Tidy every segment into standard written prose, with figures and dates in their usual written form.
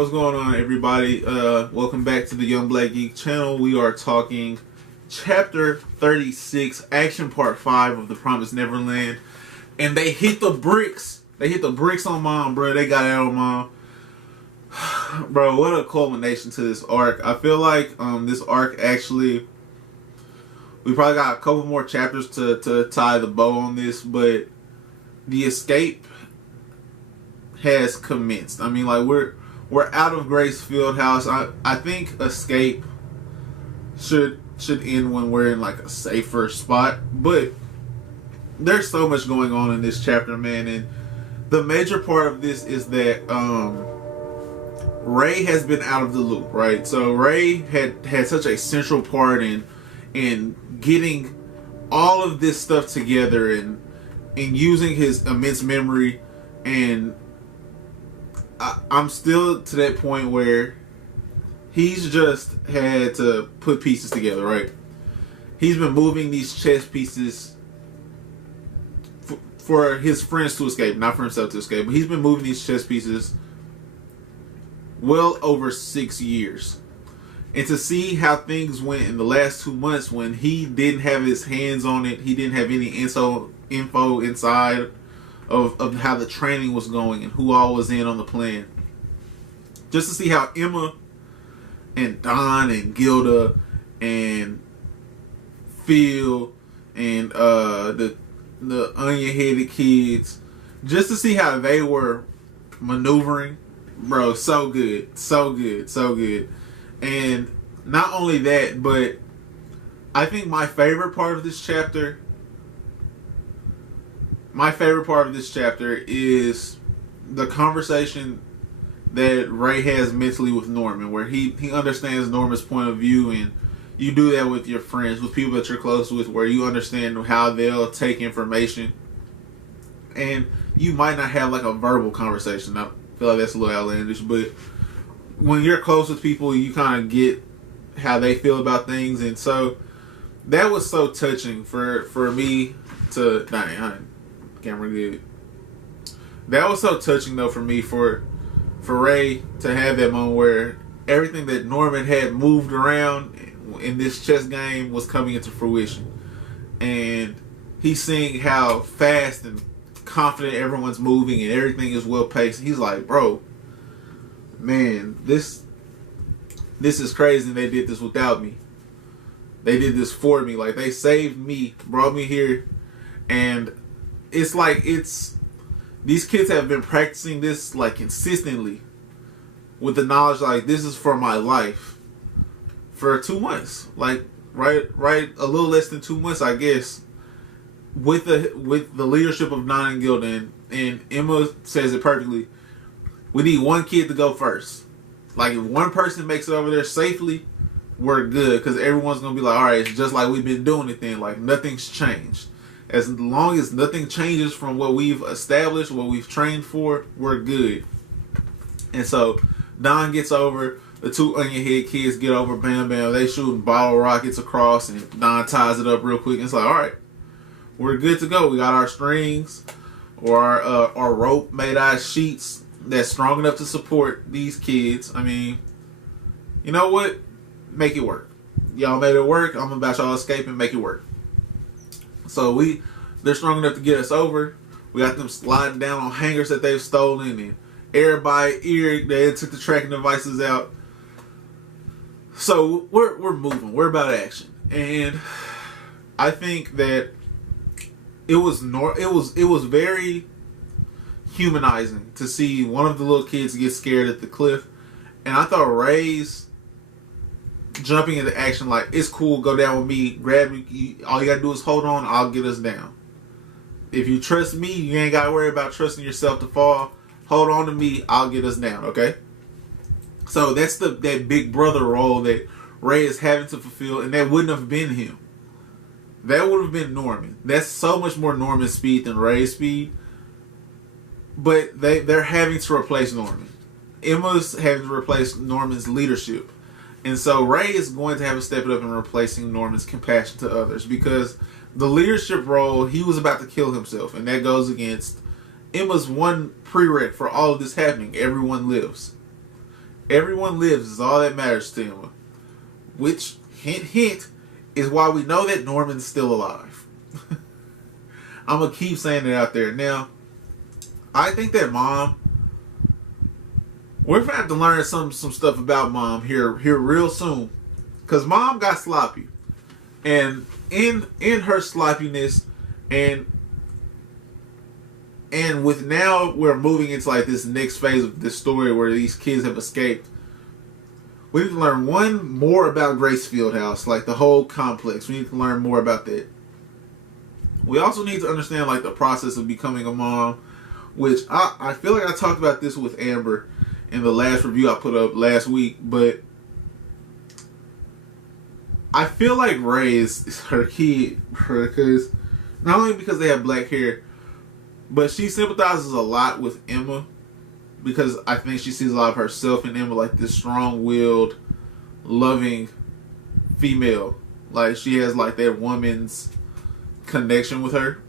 what's going on, everybody? Welcome back to the Young Black Geek channel. We are talking Chapter 36, Action Part 5 of The Promised Neverland. And they hit the bricks. They hit the bricks on Mom, bro. They got out on Mom. Bro, what a culmination to this arc. I feel like this arc actually... We probably got a couple more chapters to tie the bow on this, but the escape has commenced. I mean, like, we're out of Grace Fieldhouse. I think escape should end when we're in like a safer spot, but there's so much going on in this chapter, man. And the major part of this is that Ray has been out of the loop, right? So Ray had such a central part in getting all of this stuff together and using his immense memory, and I'm still to that point where he's just had to put pieces together, right? He's been moving these chess pieces for his friends to escape, not for himself to escape, but he's been moving these chess pieces well over 6 years. And to see how things went in the last 2 months when he didn't have his hands on it, he didn't have any info inside of how the training was going and who all was in on the plan. Just to see how Emma and Don and Gilda and Phil and the onion-headed kids, just to see how they were maneuvering. Bro, so good. So good. So good. And not only that, but I think my favorite part of this chapter is the conversation that Ray has mentally with Norman, where he understands Norman's point of view, and you do that with your friends, with people that you're close with, where you understand how they'll take information. And you might not have like a verbal conversation. I feel like that's a little outlandish, but when you're close with people, you kind of get how they feel about things. And so that was so touching for me to... Camera good. That was so touching though for me, for Ray to have that moment where everything that Norman had moved around in this chess game was coming into fruition. And he's seeing how fast and confident everyone's moving and everything is well paced. He's like, bro, man, this is crazy, and they did this without me. They did this for me. Like, they saved me, brought me here. And it's like, these kids have been practicing this like consistently with the knowledge, like, this is for my life, for 2 months. Like, right a little less than 2 months, I guess, with the leadership of Don and Gilda. And Emma says it perfectly. We need one kid to go first. Like, if one person makes it over there safely, we're good. Because everyone's going to be like, all right, it's just like we've been doing it then. Like, nothing's changed. As long as nothing changes from what we've established, what we've trained for, we're good. And so, Don gets over. The two onion head kids get over. Bam, bam. They shooting bottle rockets across. And Don ties it up real quick. And it's like, all right, we're good to go. We got our strings or our rope made out of sheets that's strong enough to support these kids. I mean, you know what? Make it work. Y'all made it work. I'm about y'all escaping. Make it work. So they're strong enough to get us over. We got them sliding down on hangers that they've stolen, and they took the tracking devices out. So we're moving. We're about action, and I think that it was very humanizing to see one of the little kids get scared at the cliff. And I thought Ray's jumping into action, like, it's cool, go down with me, grab me, all you gotta do is hold on, I'll get us down. If you trust me, you ain't gotta worry about trusting yourself to fall. Hold on to me, I'll get us down, okay? So that's that big brother role that Ray is having to fulfill, and that wouldn't have been him. That would have been Norman. That's so much more Norman's speed than Ray's speed. But they're having to replace Norman. Emma's having to replace Norman's leadership. And so Ray is going to have to step it up in replacing Norman's compassion to others, because the leadership role, he was about to kill himself, and that goes against Emma's one prereq for all of this happening. Everyone lives. Everyone lives is all that matters to Emma. Which, hint, hint, is why we know that Norman's still alive. I'm going to keep saying it out there. Now, I think that Mom, we're going to have to learn some stuff about Mom here real soon. Because Mom got sloppy. And in her sloppiness, and with now we're moving into like this next phase of this story where these kids have escaped. We need to learn more about Grace Fieldhouse, like the whole complex. We need to learn more about that. We also need to understand like the process of becoming a mom, which I feel like I talked about this with Amber in the last review I put up last week, but I feel like Ray is her kid, because not only because they have black hair, but she sympathizes a lot with Emma, because I think she sees a lot of herself in Emma, like this strong-willed, loving female. Like she has like that woman's connection with her.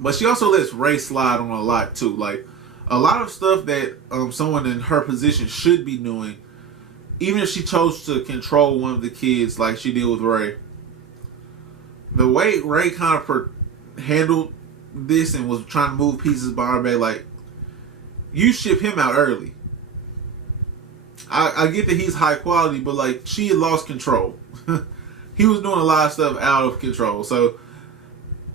But she also lets Ray slide on a lot too. Like a lot of stuff that someone in her position should be doing, even if she chose to control one of the kids like she did with Ray. The way Ray kind of handled this and was trying to move pieces by her back, like, you ship him out early. I get that he's high quality, but like, she had lost control. He was doing a lot of stuff out of control. So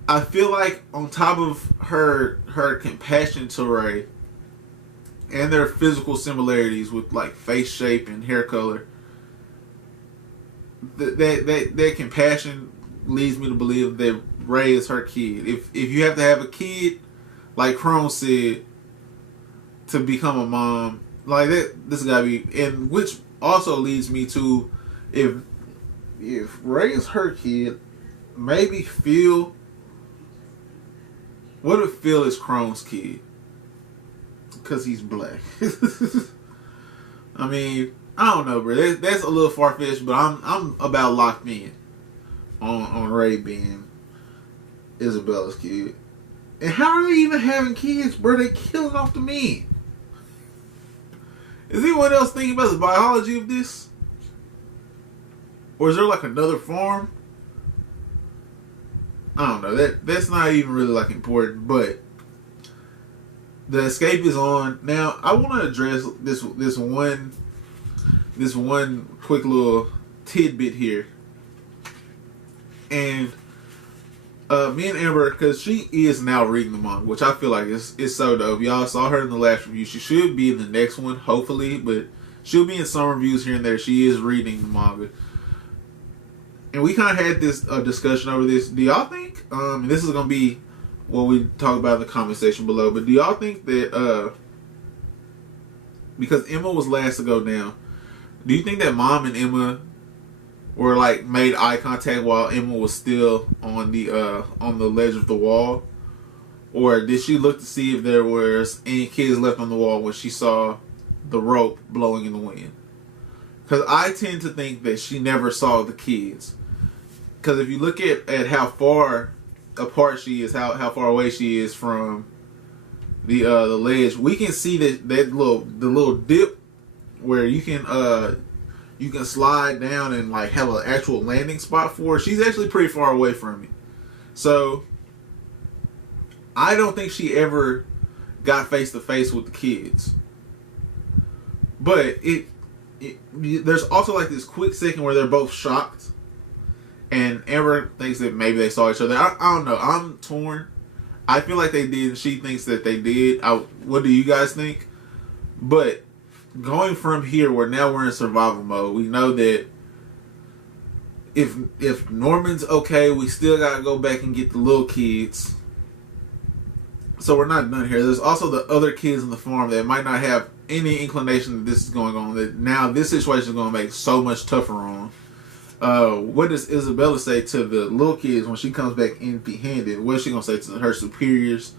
I feel like on top of her compassion to Ray and their physical similarities with like face shape and hair color, that compassion leads me to believe that Ray is her kid. If you have to have a kid, like Crone said, to become a mom, like that, this gotta be, and which also leads me to, if Ray is her kid, maybe Phil. What if Phil is Crone's kid? Because he's black. I mean, I don't know, bro. That's a little far fetched, but I'm about locked in on Ray being Isabella's kid. And how are they even having kids, bro? They killing off the men. Is anyone else thinking about the biology of this? Or is there like another farm? I don't know. That's not even really like important, but the escape is on. Now I want to address this one quick little tidbit here. And me and Amber, because she is now reading the manga, which I feel like is so dope. Y'all saw her in the last review. She should be in the next one, hopefully, but she'll be in some reviews here and there. She is reading the manga. And we kind of had this discussion over this. Do y'all think, and this is going to be what we talk about in the comment section below, but do y'all think that, because Emma was last to go down, do you think that Mom and Emma were like made eye contact while Emma was still on the ledge of the wall? Or did she look to see if there was any kids left on the wall when she saw the rope blowing in the wind? Because I tend to think that she never saw the kids. Because if you look at how far apart she is, how far away she is from the ledge, we can see the little dip where you can slide down and like have an actual landing spot for her. She's actually pretty far away from it. So I don't think she ever got face to face with the kids. But there's also like this quick second where they're both shocked. And Amber thinks that maybe they saw each other. I don't know. I'm torn. I feel like they did, and she thinks that they did. What do you guys think? But going from here, where now we're in survival mode, we know that if Norman's okay, we still gotta go back and get the little kids. So we're not done here. There's also the other kids in the farm that might not have any inclination that this is going on. That now this situation is going to make so much tougher on. What does Isabella say to the little kids when she comes back empty-handed? What is she going to say to her superiors?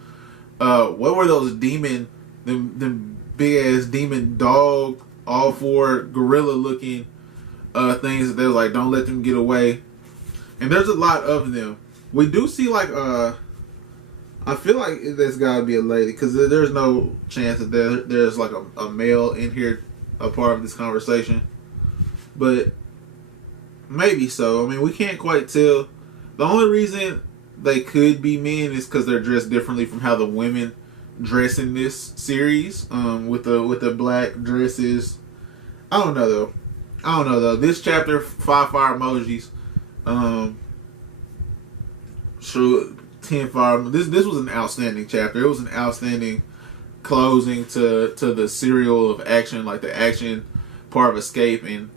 What were those them big-ass demon dog, all four gorilla-looking things that they're like, don't let them get away? And there's a lot of them. We do see like, I feel like there's got to be a lady, because there's no chance that there's like a male in here a part of this conversation, but maybe so. I mean, we can't quite tell. The only reason they could be men is because they're dressed differently from how the women dress in this series. With the black dresses. I don't know though. This chapter, 5 fire emojis. Sure, 10 fire. This was an outstanding chapter. It was an outstanding closing to the serial of action, like the action part of Escape, and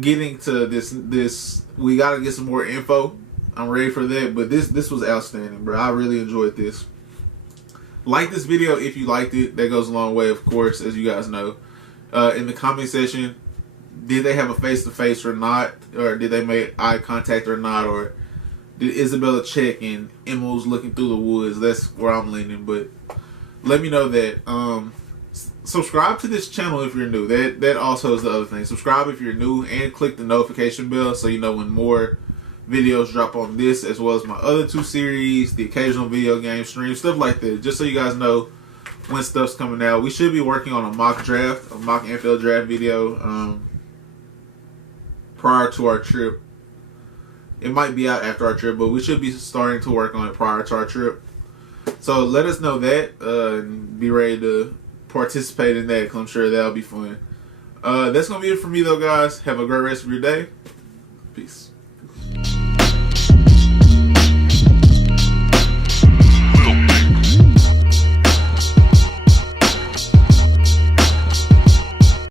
getting to this. We gotta get some more info. I'm ready for that, but this was outstanding, bro. I really enjoyed this. Like this video if you liked it. That goes a long way, of course, as you guys know. In the comment section, did they have a face-to-face or not? Or did they make eye contact or not? Or did Isabella check and Emma was looking through the woods? That's where I'm leaning, but let me know that. Subscribe to this channel if you're new. That also is the other thing. Subscribe if you're new and click the notification bell so you know when more videos drop on this, as well as my other 2 series, the occasional video game stream, stuff like that, just so you guys know when stuff's coming out. We should be working on a mock NFL draft video prior to our trip. It might be out after our trip, but we should be starting to work on it prior to our trip. So let us know that and be ready to participate in that, because I'm sure that'll be fun. That's going to be it for me though, guys. Have a great rest of your day. Peace.